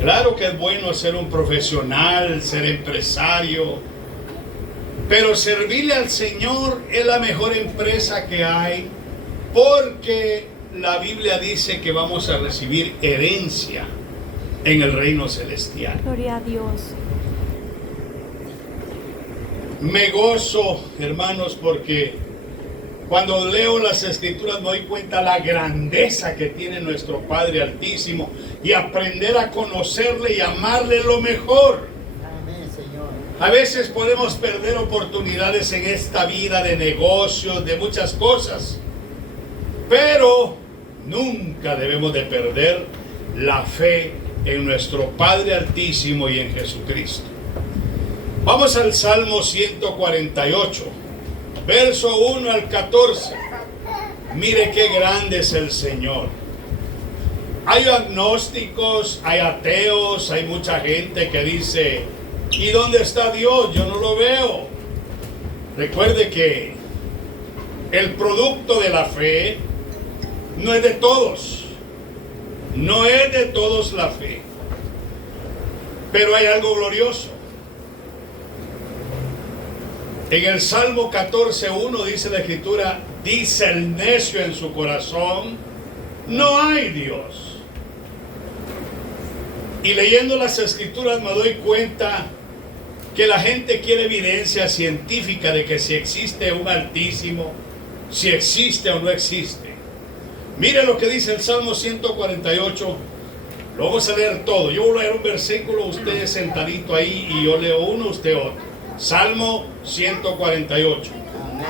Claro que es bueno ser un profesional, ser empresario, pero servirle al Señor es la mejor empresa que hay, porque la Biblia dice que vamos a recibir herencia en el reino celestial. Gloria a Dios. Me gozo, hermanos, porque cuando leo las Escrituras me doy cuenta la grandeza que tiene nuestro Padre Altísimo, y aprender a conocerle y amarle lo mejor. Amén, Señor. A veces podemos perder oportunidades en esta vida de negocios, de muchas cosas, pero nunca debemos de perder la fe en nuestro Padre Altísimo y en Jesucristo. Vamos al Salmo 148, verso 1 al 14. Mire qué grande es el Señor. Hay agnósticos, hay ateos, hay mucha gente que dice: ¿y dónde está Dios? Yo no lo veo. Recuerde que el producto de la fe no es de todos. No es de todos la fe. Pero hay algo glorioso. En el Salmo 14:1 dice la Escritura: dice el necio en su corazón, no hay Dios. Y leyendo las Escrituras me doy cuenta que la gente quiere evidencia científica de que si existe un Altísimo, si existe o no existe. Mire lo que dice el Salmo 148. Lo vamos a leer todo. Yo voy a leer un versículo, usted sentadito ahí, y yo leo uno, usted otro. Salmo 148. Amén.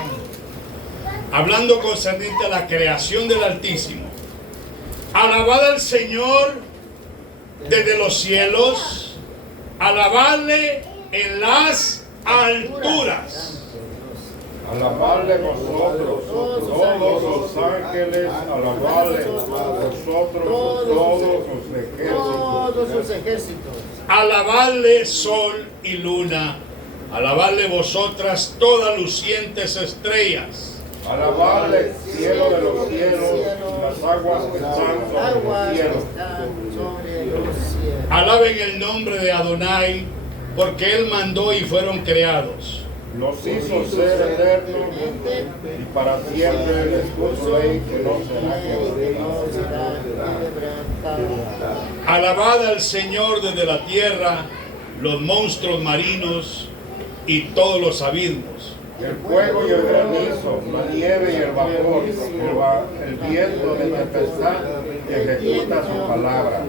Hablando concerniente a la creación del Altísimo. Alabad al Señor desde los cielos, alabadle en las alturas. Alabadle vosotros, todos los ángeles, alabadle vosotros, Todos sus ejércitos. Alabadle sol y luna, alabadle vosotras todas lucientes estrellas. alabadle cielo de los cielos y las aguas que están sobre los cielos. Alaben el nombre de Adonai, porque Él mandó y fueron creados. Los hizo ser eternos y para siempre les puso ley que no será quebrantado. Alabad al Señor desde la tierra, los monstruos marinos y todos los abismos. El fuego y el granizo, la nieve y el vapor, el viento de tempestad que ejecuta su palabra.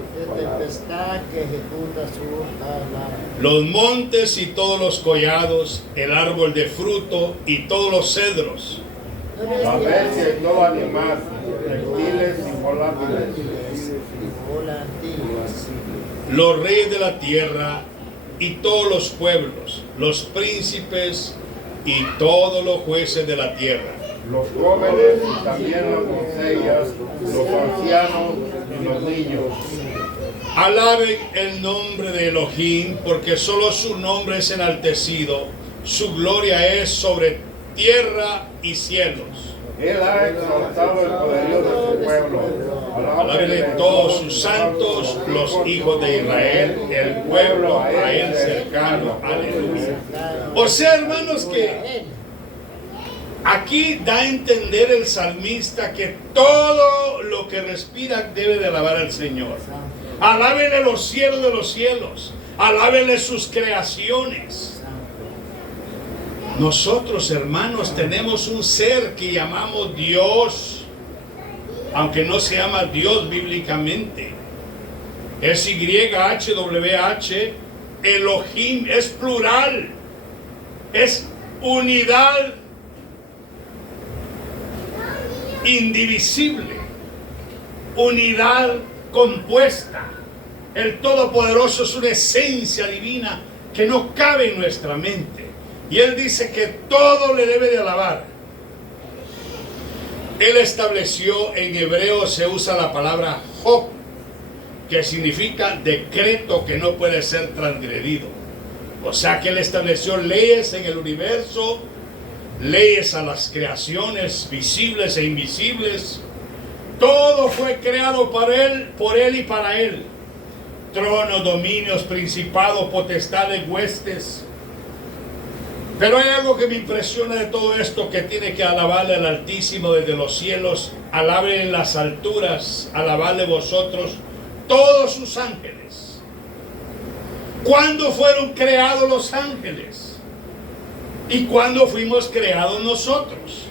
Los montes y todos los collados, el árbol de fruto y todos los cedros. La bestia y todo animal, reptiles y volátiles. Los reyes de la tierra y todos los pueblos, los príncipes y todos los jueces de la tierra. Los jóvenes y también las doncellas, los ancianos y los niños. Alaben el nombre de Elohim, porque solo su nombre es enaltecido, su gloria es sobre tierra y cielos. Él ha exaltado el poderío de su pueblo. Alábenle todos sus santos, los hijos de Israel, el pueblo a él cercano. Aleluya. O sea, hermanos, que aquí da a entender el salmista que todo lo que respira debe de alabar al Señor. Alábenle los cielos de los cielos, alábenle sus creaciones. Nosotros, hermanos, tenemos un ser que llamamos Dios, aunque no se llama Dios bíblicamente. Es YHWH, Elohim, es plural, es unidad indivisible, unidad compuesta. El Todopoderoso es una esencia divina que no cabe en nuestra mente. Y Él dice que todo le debe de alabar. Él estableció, en hebreo se usa la palabra Joc, que significa decreto que no puede ser transgredido. O sea que Él estableció leyes en el universo, leyes a las creaciones visibles e invisibles. Todo fue creado para Él, por Él y para Él. tronos, dominios, principados, potestades, huestes. Pero hay algo que me impresiona de todo esto, que tiene que alabarle al Altísimo desde los cielos. Alaben en las alturas, alabadle vosotros todos sus ángeles. ¿Cuándo fueron creados los ángeles? ¿Y cuándo fuimos creados nosotros?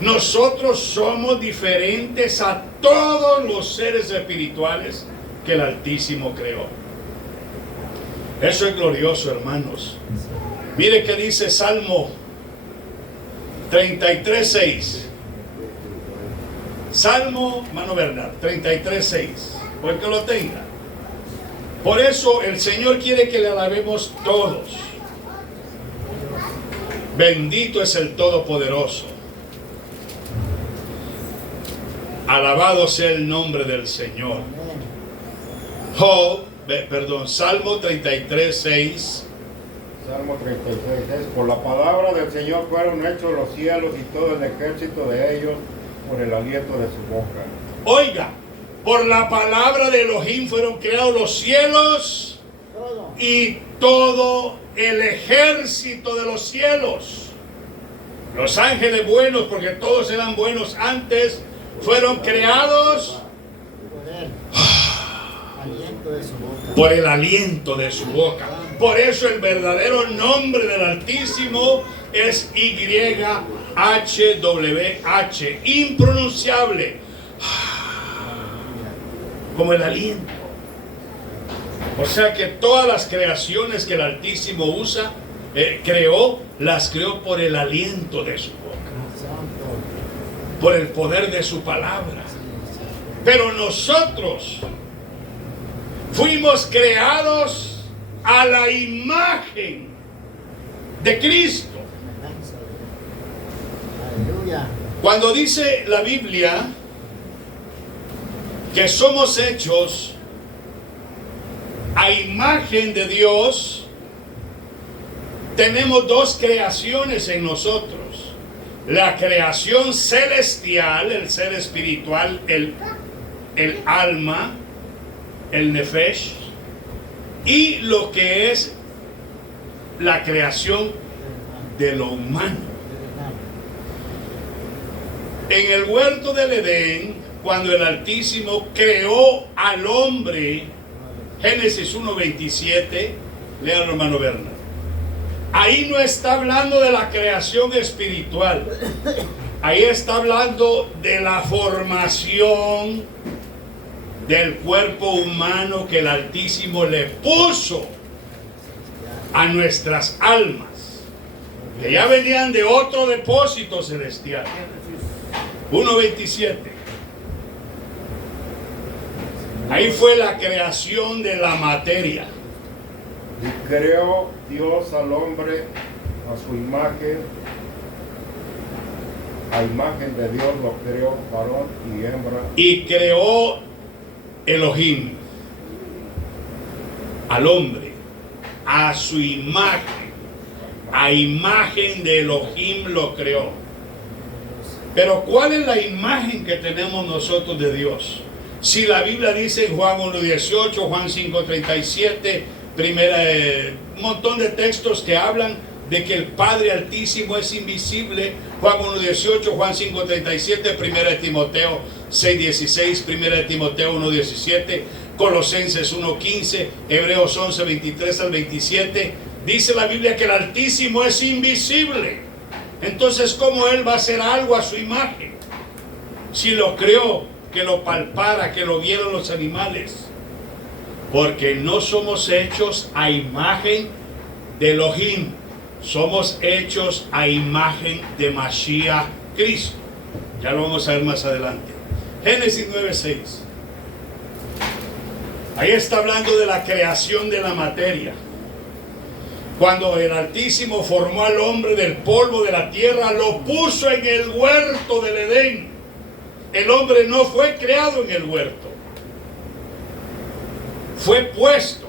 Nosotros somos diferentes a todos los seres espirituales que el Altísimo creó. Eso es glorioso, hermanos. Mire que dice Salmo 33:6. Salmo, hermano Bernard, 33:6. Porque que lo tenga. Por eso el Señor quiere que le alabemos todos. Bendito es el Todopoderoso. Alabado sea el nombre del Señor. Salmo 33:6. Salmo 36. Por la palabra del Señor fueron hechos los cielos y todo el ejército de ellos por el aliento de su boca. Oiga, por la palabra de Elohim fueron creados los cielos y todo el ejército de los cielos. Los ángeles buenos, porque todos eran buenos antes, fueron creados por el aliento de su boca. Por eso el verdadero nombre del Altísimo es YHWH, impronunciable, como el aliento. O sea que todas las creaciones que el Altísimo creó, las creó por el aliento de su boca, por el poder de su palabra. Pero nosotros fuimos creados a la imagen de Cristo. Cuando dice la Biblia que somos hechos a imagen de Dios, tenemos dos creaciones en nosotros: la creación celestial, el ser espiritual, el alma, el nefesh, y lo que es la creación de lo humano. En el huerto del Edén, cuando el Altísimo creó al hombre, Génesis 1:27, léalo, hermano Bernard. Ahí no está hablando de la creación espiritual, ahí está hablando de la formación del cuerpo humano que el Altísimo le puso a nuestras almas, que ya venían de otro depósito celestial. 1:27. Ahí fue la creación de la materia. Y creó Dios al hombre a su imagen. A imagen de Dios lo creó, varón y hembra. Y creó Elohim al hombre a su imagen. A imagen de Elohim lo creó. Pero ¿cuál es la imagen que tenemos nosotros de Dios? Si la Biblia dice en Juan 1:18, Juan 5:37, un montón de textos que hablan de que el Padre Altísimo es invisible. Juan 1:18, Juan 5:37, 1 de Timoteo 6:16, 1 de Timoteo 1:17, Colosenses 1:15, Hebreos 11:23 al 27. Dice la Biblia que el Altísimo es invisible. Entonces, ¿cómo Él va a hacer algo a su imagen? Si lo creó, que lo palpara, que lo vieron los animales. Porque no somos hechos a imagen de Elohim, somos hechos a imagen de Mashiach, Cristo. Ya lo vamos a ver más adelante. Génesis 9:6. Ahí está hablando de la creación de la materia. Cuando el Altísimo formó al hombre del polvo de la tierra, lo puso en el huerto del Edén. El hombre no fue creado en el huerto, fue puesto.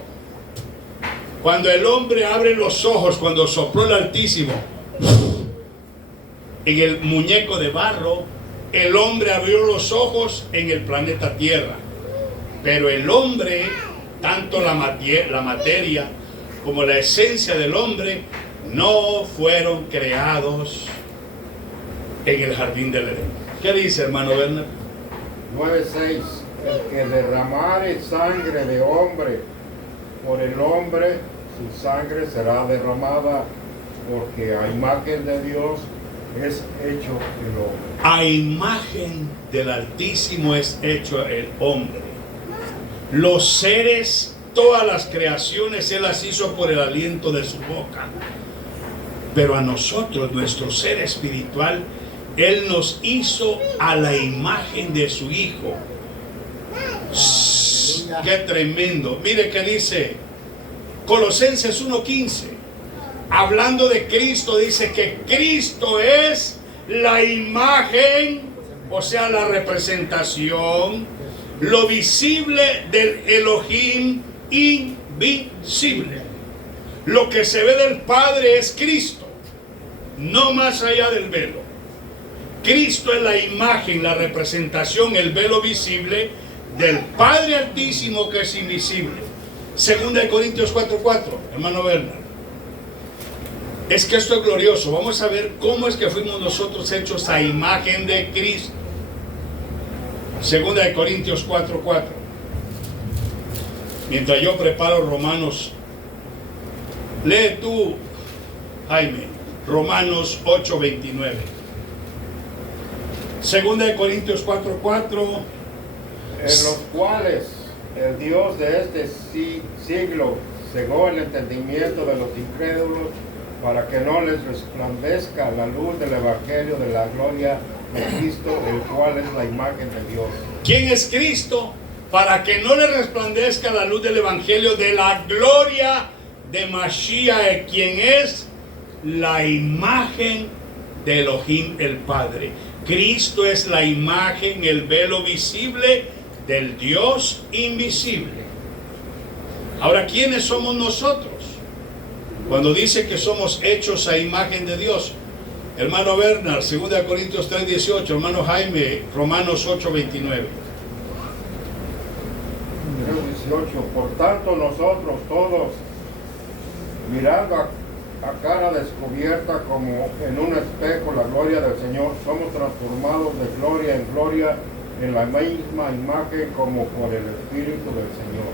Cuando el hombre abre los ojos, cuando sopló el Altísimo en el muñeco de barro, el hombre abrió los ojos en el planeta Tierra. Pero el hombre, tanto la materia como la esencia del hombre, no fueron creados en el jardín del Edén. ¿Qué dice, hermano Werner? 9:6. El que derramare sangre de hombre, por el hombre su sangre será derramada, porque a imagen de Dios es hecho el hombre. A imagen del Altísimo es hecho el hombre. Los seres, todas las creaciones, Él las hizo por el aliento de su boca. Pero a nosotros, nuestro ser espiritual, Él nos hizo a la imagen de su Hijo. ¡Qué tremendo! Mire que dice Colosenses 1:15. Hablando de Cristo, dice que Cristo es la imagen, o sea, la representación, lo visible del Elohim invisible. Lo que se ve del Padre es Cristo, no más allá del velo. Cristo es la imagen, la representación, el velo visible del Padre Altísimo, que es invisible. 2 Corintios 4:4, hermano Werner. Es que esto es glorioso. Vamos a ver cómo es que fuimos nosotros hechos a imagen de Cristo. 2 Corintios 4:4. Mientras yo preparo Romanos, lee tú, Jaime, Romanos 8:29. 2 Corintios 4:4. En los cuales el Dios de este siglo cegó el entendimiento de los incrédulos, para que no les resplandezca la luz del Evangelio de la gloria de Cristo, el cual es la imagen de Dios. ¿Quién es Cristo? Para que no le resplandezca la luz del Evangelio de la gloria de Mashiach, quien es la imagen de Elohim el Padre. Cristo es la imagen, el velo visible del Dios invisible. Ahora, ¿quiénes somos nosotros? Cuando dice que somos hechos a imagen de Dios, hermano Bernard, 2 Corintios 3:18, hermano Jaime, Romanos 8:29. 3:18. Por tanto, nosotros todos, mirando a cara descubierta como en un espejo la gloria del Señor, somos transformados de gloria en gloria en la misma imagen como por el Espíritu del Señor.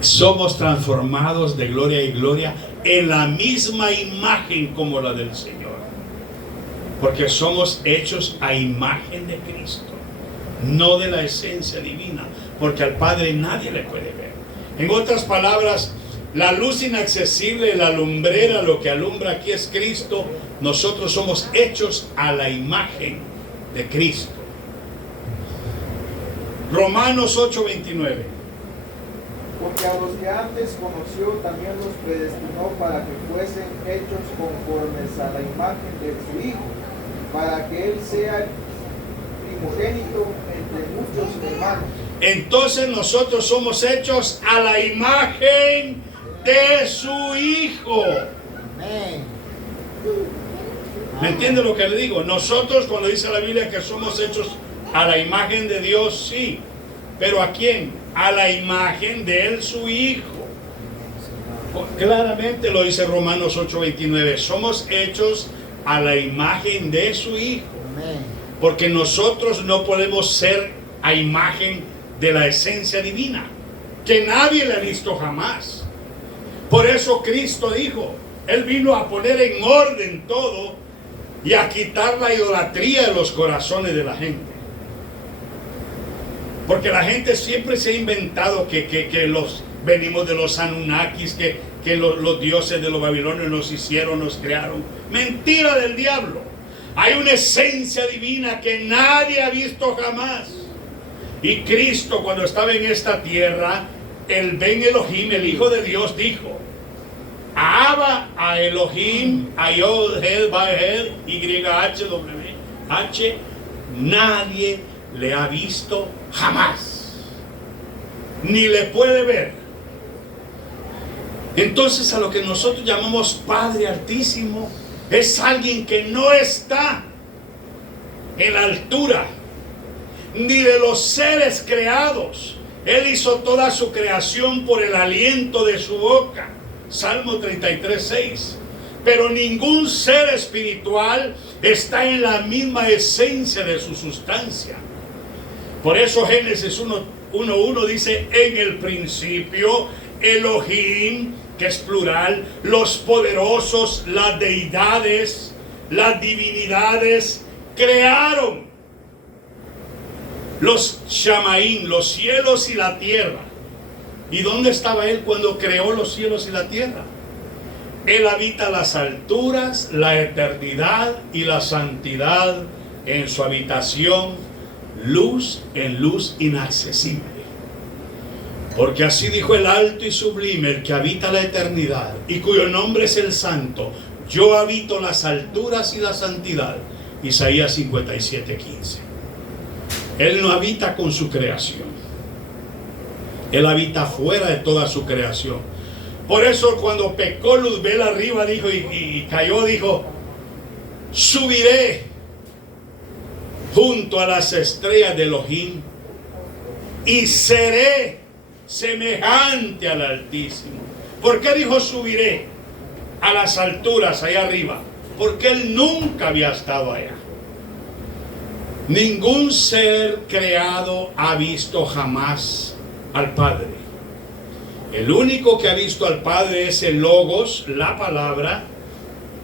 Somos transformados de gloria en gloria en la misma imagen como la del Señor, porque somos hechos a imagen de Cristo, no de la esencia divina, porque al Padre nadie le puede ver. En otras palabras, la luz inaccesible, la lumbrera, lo que alumbra aquí es Cristo. Nosotros somos hechos a la imagen de Cristo. Romanos 8:29. Porque a los que antes conoció también los predestinó para que fuesen hechos conformes a la imagen de su Hijo, para que Él sea primogénito entre muchos hermanos. Entonces nosotros somos hechos a la imagen de su Hijo. Amén. ¿Me entiende lo que le digo? Nosotros, cuando dice la Biblia que somos hechos a la imagen de Dios, sí. ¿Pero a quién? A la imagen de Él, su Hijo. Claramente lo dice Romanos 8:29. Somos hechos a la imagen de su Hijo. Amén. Porque nosotros no podemos ser a imagen de la esencia divina, que nadie le ha visto jamás. Por eso Cristo dijo, Él vino a poner en orden todo y a quitar la idolatría de los corazones de la gente. Porque la gente siempre se ha inventado que venimos de los Anunnakis, que los dioses de los babilonios nos hicieron, nos crearon. Mentira del diablo. Hay una esencia divina que nadie ha visto jamás. Y Cristo, cuando estaba en esta tierra, el Ben Elohim, el Hijo de Dios, dijo: Abba a Elohim, a Yod, Hel, Bael, YHWH, nadie le ha visto jamás, ni le puede ver. Entonces, a lo que nosotros llamamos Padre Altísimo es alguien que no está en la altura ni de los seres creados. Él hizo toda su creación por el aliento de su boca. Salmo 33:6. Pero ningún ser espiritual está en la misma esencia de su sustancia. Por eso Génesis 1:1 dice: en el principio Elohim, que es plural, los poderosos, las deidades, las divinidades crearon los Shamaim, los cielos y la tierra. ¿Y dónde estaba Él cuando creó los cielos y la tierra? Él habita las alturas, la eternidad y la santidad en su habitación, luz en luz inaccesible. Porque así dijo el alto y sublime, el que habita la eternidad y cuyo nombre es el Santo: yo habito las alturas y la santidad. Isaías 57:15. Él no habita con su creación. Él habita fuera de toda su creación. Por eso cuando pecó Luzbel arriba dijo y cayó, dijo: subiré junto a las estrellas de Elohim y seré semejante al Altísimo. ¿Por qué dijo subiré a las alturas allá arriba? Porque él nunca había estado allá. Ningún ser creado ha visto jamás al Padre. El único que ha visto al Padre es el Logos, la palabra,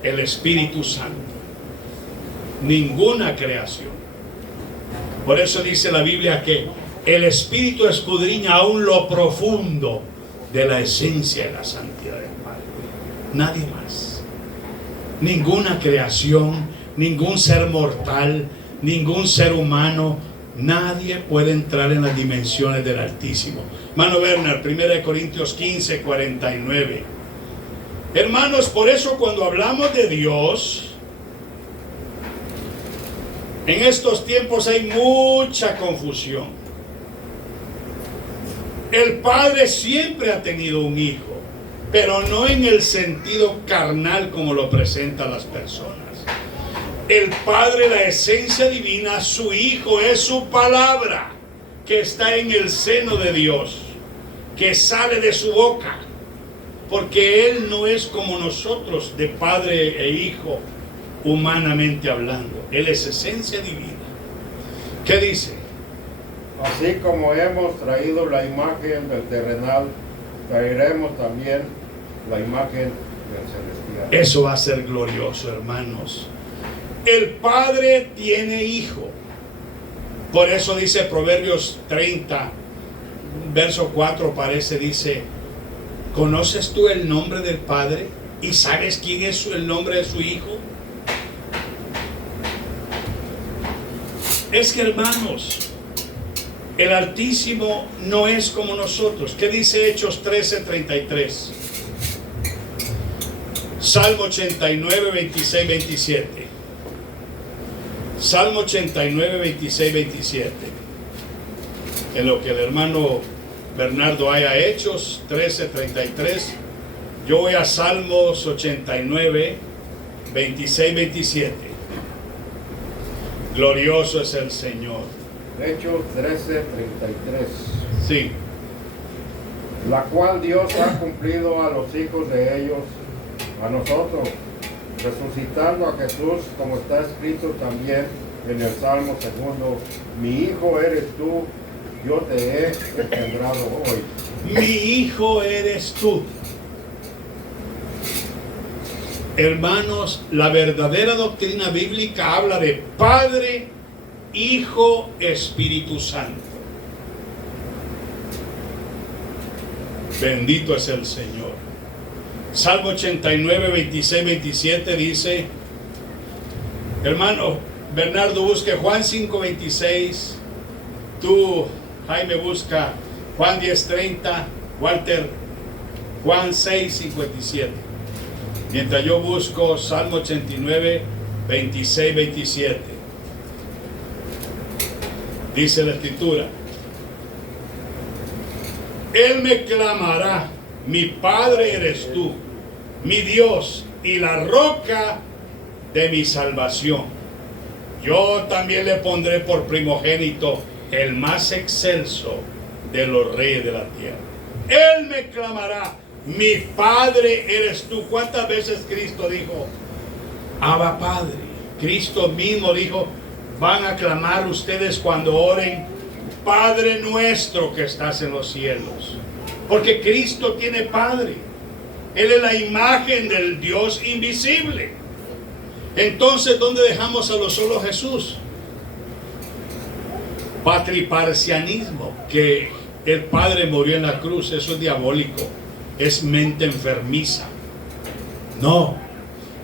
el Espíritu Santo. Ninguna creación. Por eso dice la Biblia que el Espíritu escudriña aún lo profundo de la esencia de la santidad del Padre. Nadie más. Ninguna creación, ningún ser mortal, ningún ser humano, nadie puede entrar en las dimensiones del Altísimo. Hermano Werner, 1 Corintios 15:49. Hermanos, por eso cuando hablamos de Dios, en estos tiempos hay mucha confusión. El Padre siempre ha tenido un Hijo, pero no en el sentido carnal como lo presentan las personas. El Padre, la esencia divina, su Hijo es su palabra, que está en el seno de Dios, que sale de su boca, porque Él no es como nosotros, de Padre e Hijo, humanamente hablando. Él es esencia divina. ¿Qué dice? Así como hemos traído la imagen del terrenal, traeremos también la imagen del celestial. Eso va a ser glorioso, hermanos. El Padre tiene Hijo. Por eso dice Proverbios 30, verso 4, parece, dice: ¿conoces tú el nombre del Padre? ¿Y sabes quién es el nombre de su Hijo? Es que, hermanos, el Altísimo no es como nosotros. ¿Qué dice Hechos 13:33? Salmo 89, 26, 27. Salmo 89, 26, 27. En lo que el hermano Bernardo haya Hechos 13:33, yo voy a Salmos 89, 26, 27. Glorioso es el Señor. Hechos 13:33. Sí. La cual Dios ha cumplido a los hijos de ellos, a nosotros, resucitando a Jesús, como está escrito también en el Salmo 2: mi hijo eres tú, yo te he engendrado hoy. Mi hijo eres tú. Hermanos, la verdadera doctrina bíblica habla de Padre, Hijo, Espíritu Santo. Bendito es el Señor. Salmo 89, 26, 27 dice, hermano Bernardo, busque Juan 5, 26. Tú, Jaime, busca Juan 10, 30. Walter, Juan 6, 57. Mientras yo busco Salmo 89, 26, 27. Dice la Escritura: Él me clamará, mi Padre eres tú, mi Dios y la roca de mi salvación. Yo también le pondré por primogénito, el más excelso de los reyes de la tierra. Él me clamará, mi Padre eres tú. ¿Cuántas veces Cristo dijo, Abba Padre? Cristo mismo dijo, van a clamar ustedes cuando oren, Padre nuestro que estás en los cielos. Porque Cristo tiene Padre. Él es la imagen del Dios invisible. Entonces, ¿dónde dejamos a lo solo Jesús? Patriparcianismo, que el Padre murió en la cruz, eso es diabólico, es mente enfermiza. No,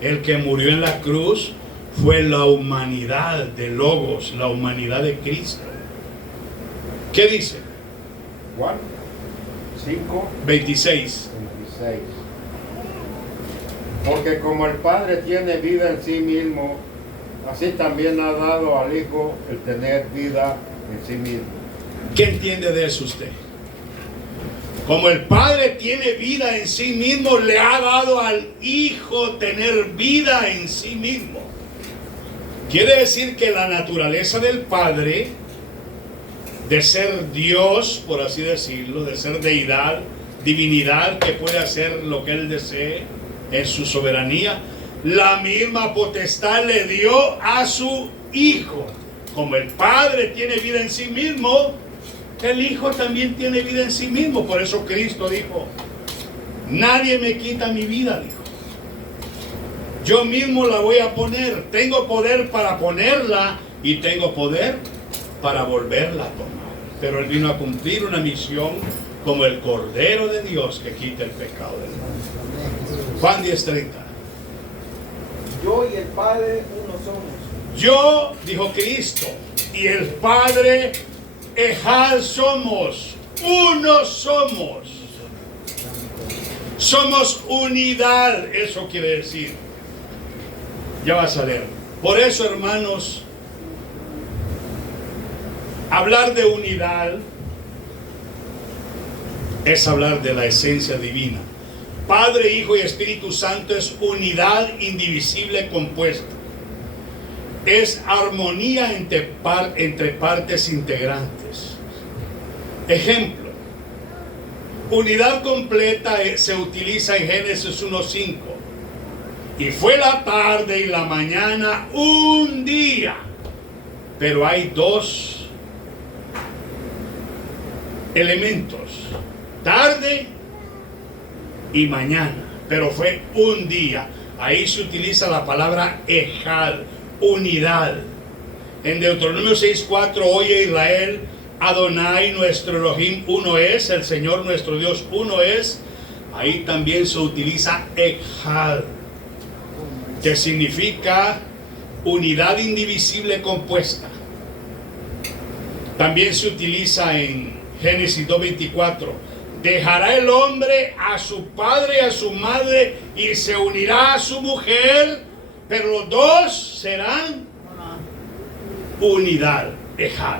el que murió en la cruz fue la humanidad de Logos, la humanidad de Cristo. ¿Qué dice? Juan 5, 26. 26. Porque como el Padre tiene vida en sí mismo, así también ha dado al Hijo el tener vida en sí mismo. ¿Qué entiende de eso usted? Como el Padre tiene vida en sí mismo, le ha dado al Hijo tener vida en sí mismo. Quiere decir que la naturaleza del Padre, de ser Dios, por así decirlo, de ser deidad, divinidad, que puede hacer lo que Él desee en su soberanía, la misma potestad le dio a su Hijo. Como el Padre tiene vida en sí mismo, el Hijo también tiene vida en sí mismo. Por eso Cristo dijo, nadie me quita mi vida, dijo. Yo mismo la voy a poner. Tengo poder para ponerla y tengo poder para volverla a tomar. Pero Él vino a cumplir una misión como el Cordero de Dios que quita el pecado del mundo. Juan 10:30. Yo y el Padre uno somos. Yo, dijo Cristo, y el Padre, Ejal somos, uno somos. Somos unidad, eso quiere decir. Ya vas a leer. Por eso, hermanos, hablar de unidad es hablar de la esencia divina. Padre, Hijo y Espíritu Santo es unidad indivisible compuesta. Es armonía entre partes integrantes. Ejemplo, unidad completa se utiliza en Génesis 1:5. Y fue la tarde y la mañana un día. Pero hay dos elementos, tarde y mañana, pero fue un día. Ahí se utiliza la palabra ejad, unidad. En Deuteronomio 6:4, oye Israel, Adonai nuestro Elohim uno es, el Señor nuestro Dios uno es. Ahí también se utiliza ejad, que significa unidad indivisible compuesta. También se utiliza en Génesis 2:24. Dejará el hombre a su padre y a su madre y se unirá a su mujer, pero los dos serán unidad, ejad.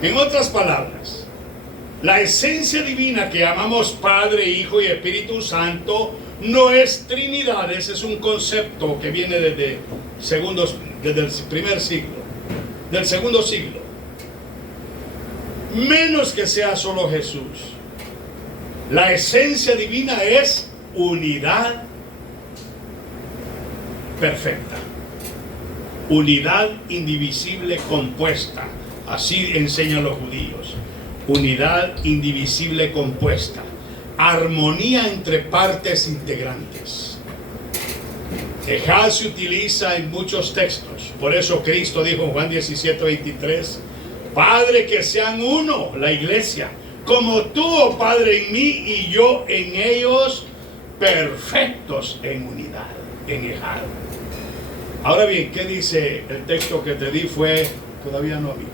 En otras palabras, la esencia divina que llamamos Padre, Hijo y Espíritu Santo no es Trinidad. Ese es un concepto que viene desde el primer siglo, del segundo siglo. Menos que sea solo Jesús. La esencia divina es unidad perfecta, unidad indivisible compuesta. Así enseñan los judíos. Unidad indivisible compuesta, armonía entre partes integrantes. Ejad se utiliza en muchos textos. Por eso Cristo dijo en Juan 17:23, Padre, que sean uno, la iglesia, como tú, oh Padre, en mí y yo en ellos, perfectos en unidad, en ejad. Ahora bien, ¿qué dice el texto que te di? Todavía no vi.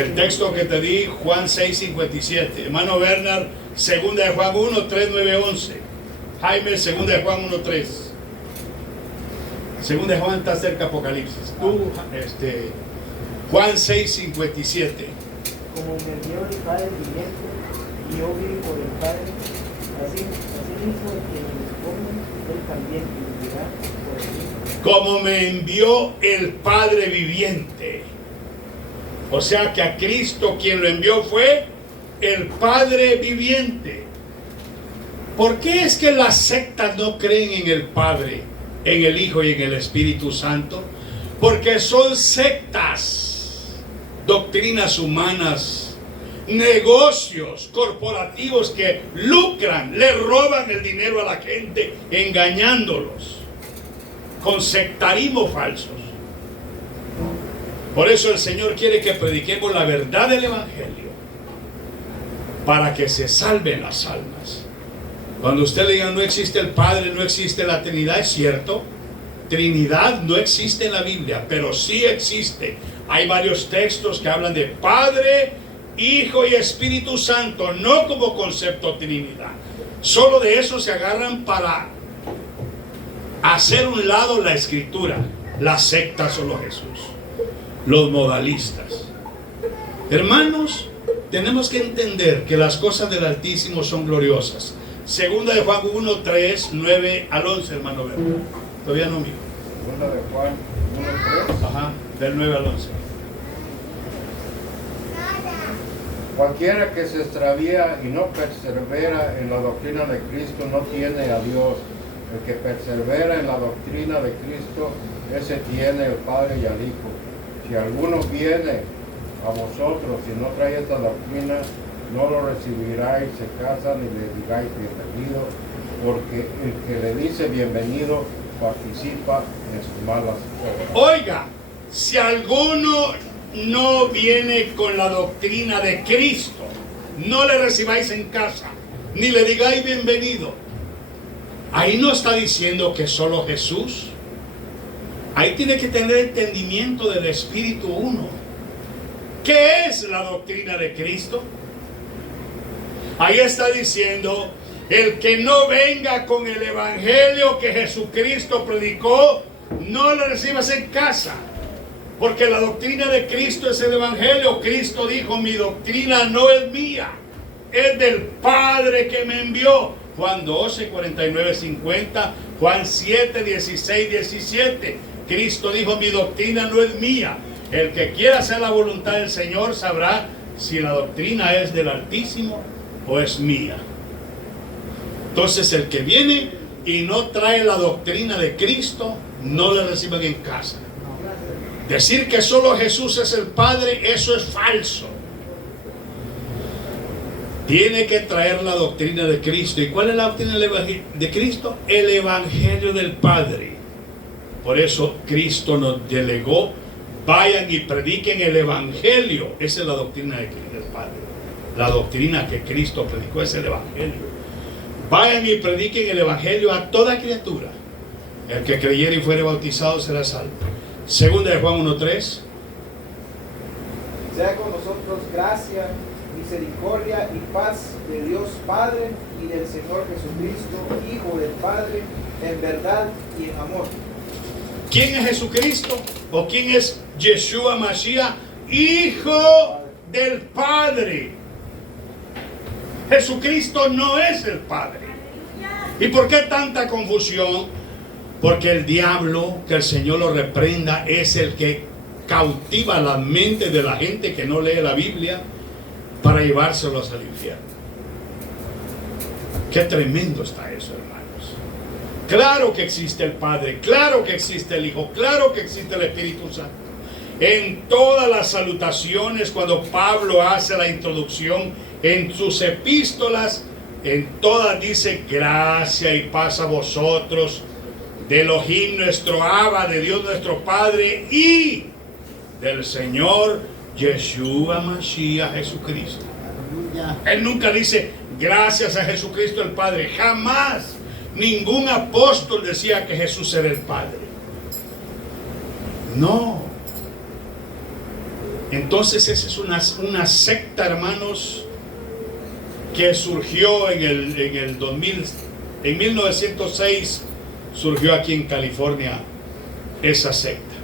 El texto que te di, Juan 6:57. Hermano Bernard, 2 de Juan 1, 3, 9, 11. Jaime, 2 de Juan 1, 3. 2 de Juan está cerca de Apocalipsis. Tú, Juan 6:57. Como me dio el Padre viviente, y yo vivo por el Padre, así mismo el que me expone, él también vivirá por el Hijo. Como me envió el Padre viviente. O sea que a Cristo quien lo envió fue el Padre viviente. ¿Por qué es que las sectas no creen en el Padre, en el Hijo y en el Espíritu Santo? Porque son sectas, doctrinas humanas, negocios corporativos que lucran, le roban el dinero a la gente, engañándolos con sectarismo falsos. Por eso el Señor quiere que prediquemos la verdad del Evangelio, para que se salven las almas. Cuando usted le diga no existe el Padre, no existe la Trinidad, es cierto. Trinidad no existe en la Biblia, pero sí existe. Hay varios textos que hablan de Padre, Hijo y Espíritu Santo, no como concepto Trinidad. Solo de eso se agarran para hacer un lado la Escritura. La secta solo Jesús, los modalistas. Hermanos, tenemos que entender que las cosas del Altísimo son gloriosas. Segunda de Juan 1, 3, 9 al 11, hermano. Todavía no mío. Segunda de Juan 1, 3. Ajá, del 9 al 11. Cualquiera que se extravía y no persevera en la doctrina de Cristo no tiene a Dios. El que persevera en la doctrina de Cristo, ese tiene al Padre y al Hijo. Si alguno viene a vosotros y no trae esta doctrina, no lo recibiráis en casa ni le digáis bienvenido, porque el que le dice bienvenido participa en sus malas obras. Oiga, si alguno no viene con la doctrina de Cristo, no le recibáis en casa, ni le digáis bienvenido. Ahí no está diciendo que solo Jesús. Ahí tiene que tener entendimiento del Espíritu uno. ¿Qué es la doctrina de Cristo? Ahí está diciendo, el que no venga con el Evangelio que Jesucristo predicó, no lo recibas en casa. Porque la doctrina de Cristo es el Evangelio. Cristo dijo, mi doctrina no es mía, es del Padre que me envió. Juan 12, 49, 50, Juan 7, 16, 17. Cristo dijo, mi doctrina no es mía. El que quiera hacer la voluntad del Señor sabrá si la doctrina es del Altísimo o es mía. Entonces el que viene y no trae la doctrina de Cristo, no le reciban en casa. Decir que solo Jesús es el Padre, eso es falso. Tiene que traer la doctrina de Cristo. ¿Y cuál es la doctrina de Cristo? El Evangelio del Padre. Por eso Cristo nos delegó, vayan y prediquen el Evangelio. Esa es la doctrina del Padre. La doctrina que Cristo predicó es el Evangelio. Vayan y prediquen el Evangelio a toda criatura. El que creyere y fuere bautizado será salvo. Segunda de Juan 1:3. Sea con nosotros gracia, misericordia y paz de Dios Padre y del Señor Jesucristo, Hijo del Padre, en verdad y en amor. ¿Quién es Jesucristo? ¿O quién es Yeshua Mashiach? Hijo del Padre. Jesucristo no es el Padre. ¿Y por qué tanta confusión? Porque el diablo, que el Señor lo reprenda, es el que cautiva la mente de la gente que no lee la Biblia para llevárselos al infierno. Qué tremendo está eso, hermanos. Claro que existe el Padre, claro que existe el Hijo, claro que existe el Espíritu Santo. En todas las salutaciones, cuando Pablo hace la introducción en sus epístolas, en todas dice gracia y paz a vosotros, de Elohim nuestro Abba, de Dios nuestro Padre y del Señor Yeshua Mashiach Jesucristo. Él nunca dice gracias a Jesucristo el Padre. Jamás ningún apóstol decía que Jesús era el Padre. No. Entonces esa es una secta, hermanos, que surgió en 1906. Surgió aquí en California esa secta.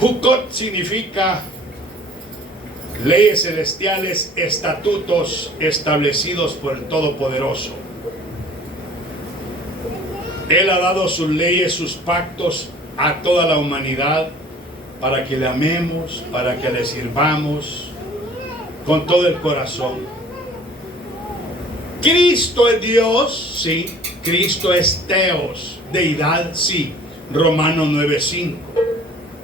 Jukot significa leyes celestiales, estatutos establecidos por el Todopoderoso. Él ha dado sus leyes, sus pactos a toda la humanidad para que le amemos, para que le sirvamos con todo el corazón. Cristo es Dios, sí. Cristo es Theos, deidad, sí. Romanos 9:5,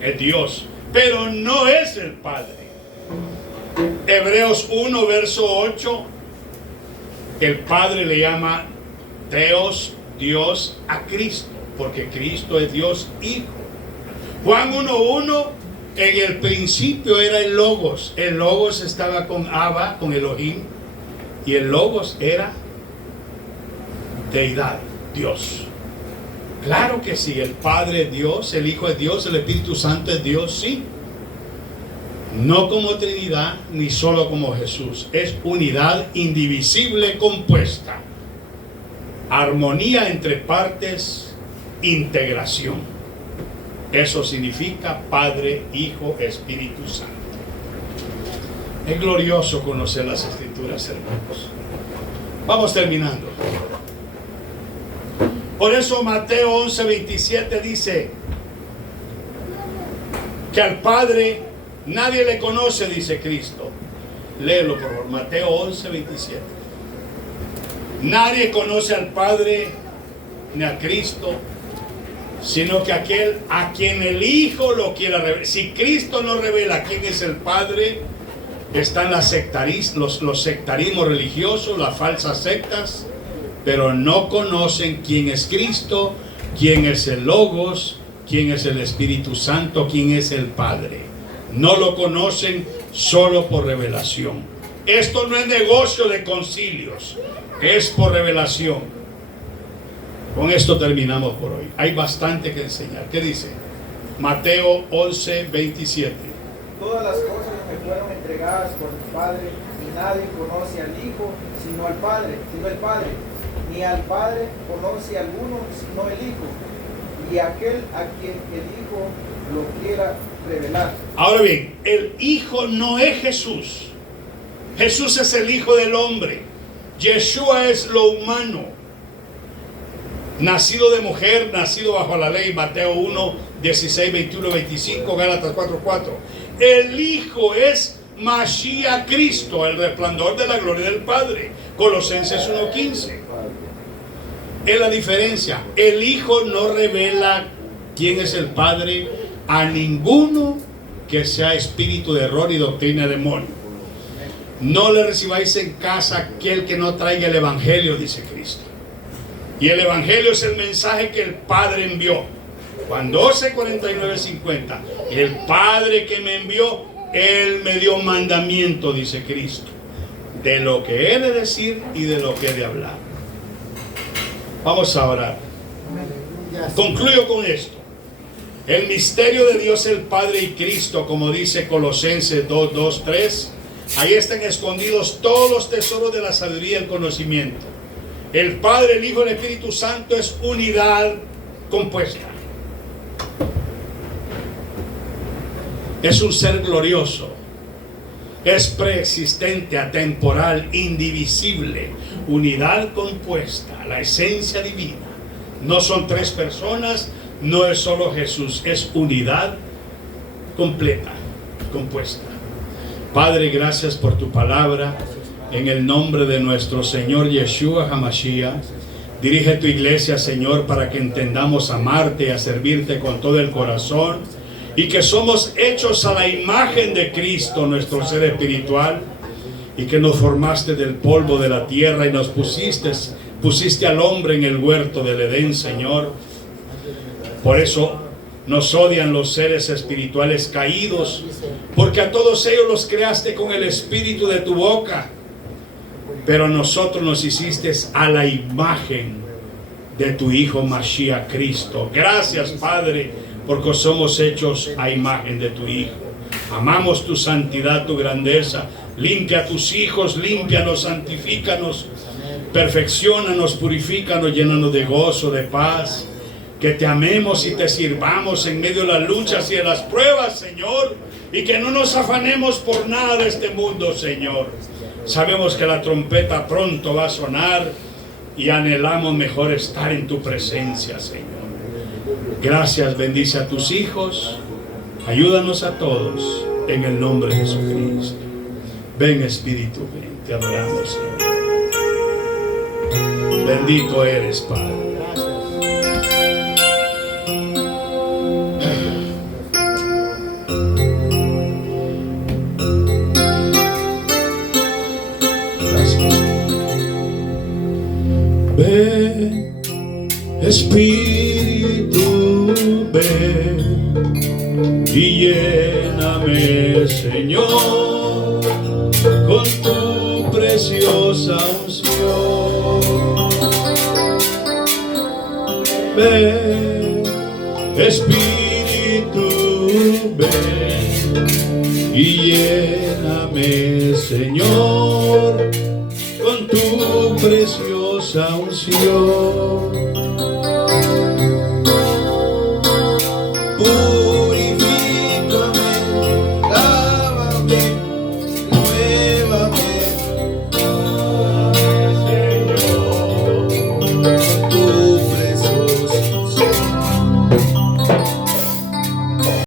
es Dios, pero no es el Padre. Hebreos 1, verso 8, el Padre le llama Theos, Dios, a Cristo, porque Cristo es Dios Hijo. Juan 1:1, en el principio era el Logos estaba con Abba, con Elohim, y el Logos era deidad, Dios. Claro que sí, el Padre es Dios, el Hijo es Dios, el Espíritu Santo es Dios, sí. No como Trinidad, ni solo como Jesús. Es unidad indivisible compuesta. Armonía entre partes, integración. Eso significa Padre, Hijo, Espíritu Santo. Es glorioso conocer las Escrituras, hermanos. Vamos terminando. Por eso Mateo 11:27 dice que al Padre nadie le conoce, dice Cristo. Léelo por favor, Mateo 11:27. Nadie conoce al Padre ni a Cristo, sino que aquel a quien el Hijo lo quiera revelar. Si Cristo no revela quién es el Padre, están los sectarismos religiosos, las falsas sectas, pero no conocen quién es Cristo, quién es el Logos, quién es el Espíritu Santo, quién es el Padre. No lo conocen solo por revelación. Esto no es negocio de concilios, es por revelación. Con esto terminamos por hoy. Hay bastante que enseñar. ¿Qué dice? Mateo 11:27. Todas las cosas me fueron entregadas por mi Padre, y nadie conoce al Hijo sino el Padre, ni al Padre conoce a alguno sino el Hijo, y aquel a quien el Hijo lo quiera revelar. Ahora bien, el Hijo no es Jesús. Jesús es el Hijo del hombre. Yeshua es lo humano, nacido de mujer, nacido bajo la ley. Mateo 1, 16, 21, 25, Gálatas 4, 4. El Hijo es Mashiach, Cristo, el resplandor de la gloria del Padre. Colosenses 1, 15. Es la diferencia. El Hijo no revela quién es el Padre a ninguno que sea espíritu de error y doctrina de demonio. No le recibáis en casa aquel que no traiga el Evangelio, dice Cristo. Y el Evangelio es el mensaje que el Padre envió. Juan 12, 49, 50. Y el Padre que me envió, Él me dio mandamiento, dice Cristo, de lo que he de decir y de lo que he de hablar. Vamos a orar. Concluyo con esto. El misterio de Dios el Padre y Cristo, como dice Colosenses 2, 2, 3. Ahí están escondidos todos los tesoros de la sabiduría y el conocimiento. El Padre, el Hijo y el Espíritu Santo es unidad compuesta. Es un ser glorioso. Es preexistente, atemporal, indivisible. Unidad compuesta, la esencia divina. No son tres personas, no es solo Jesús, es unidad completa, compuesta. Padre, gracias por tu palabra. En el nombre de nuestro Señor Yeshua HaMashiach, dirige tu iglesia, Señor, para que entendamos amarte y a servirte con todo el corazón, y que somos hechos a la imagen de Cristo, nuestro ser espiritual, y que nos formaste del polvo de la tierra y nos pusiste al hombre en el huerto del Edén, Señor. Por eso nos odian los seres espirituales caídos, porque a todos ellos los creaste con el espíritu de tu boca, pero nosotros nos hiciste a la imagen de tu Hijo Mashiach Cristo. Gracias, Padre, porque somos hechos a imagen de tu Hijo. Amamos tu santidad, tu grandeza. Limpia a tus hijos, límpianos, santifícanos, perfecciónanos, purifícanos, llénanos de gozo, de paz. Que te amemos y te sirvamos en medio de las luchas y de las pruebas, Señor, y que no nos afanemos por nada de este mundo, Señor. Sabemos que la trompeta pronto va a sonar y anhelamos mejor estar en tu presencia, Señor. Gracias, bendice a tus hijos, Ayúdanos a todos en el nombre de Jesucristo. Ven Espíritu, ven, te adoramos, Señor. Bendito eres, Padre. Ven, Espíritu, ven y lléname, Señor, con tu preciosa unción. Ven, Espíritu, ven y lléname, Señor, con tu preciosa unción.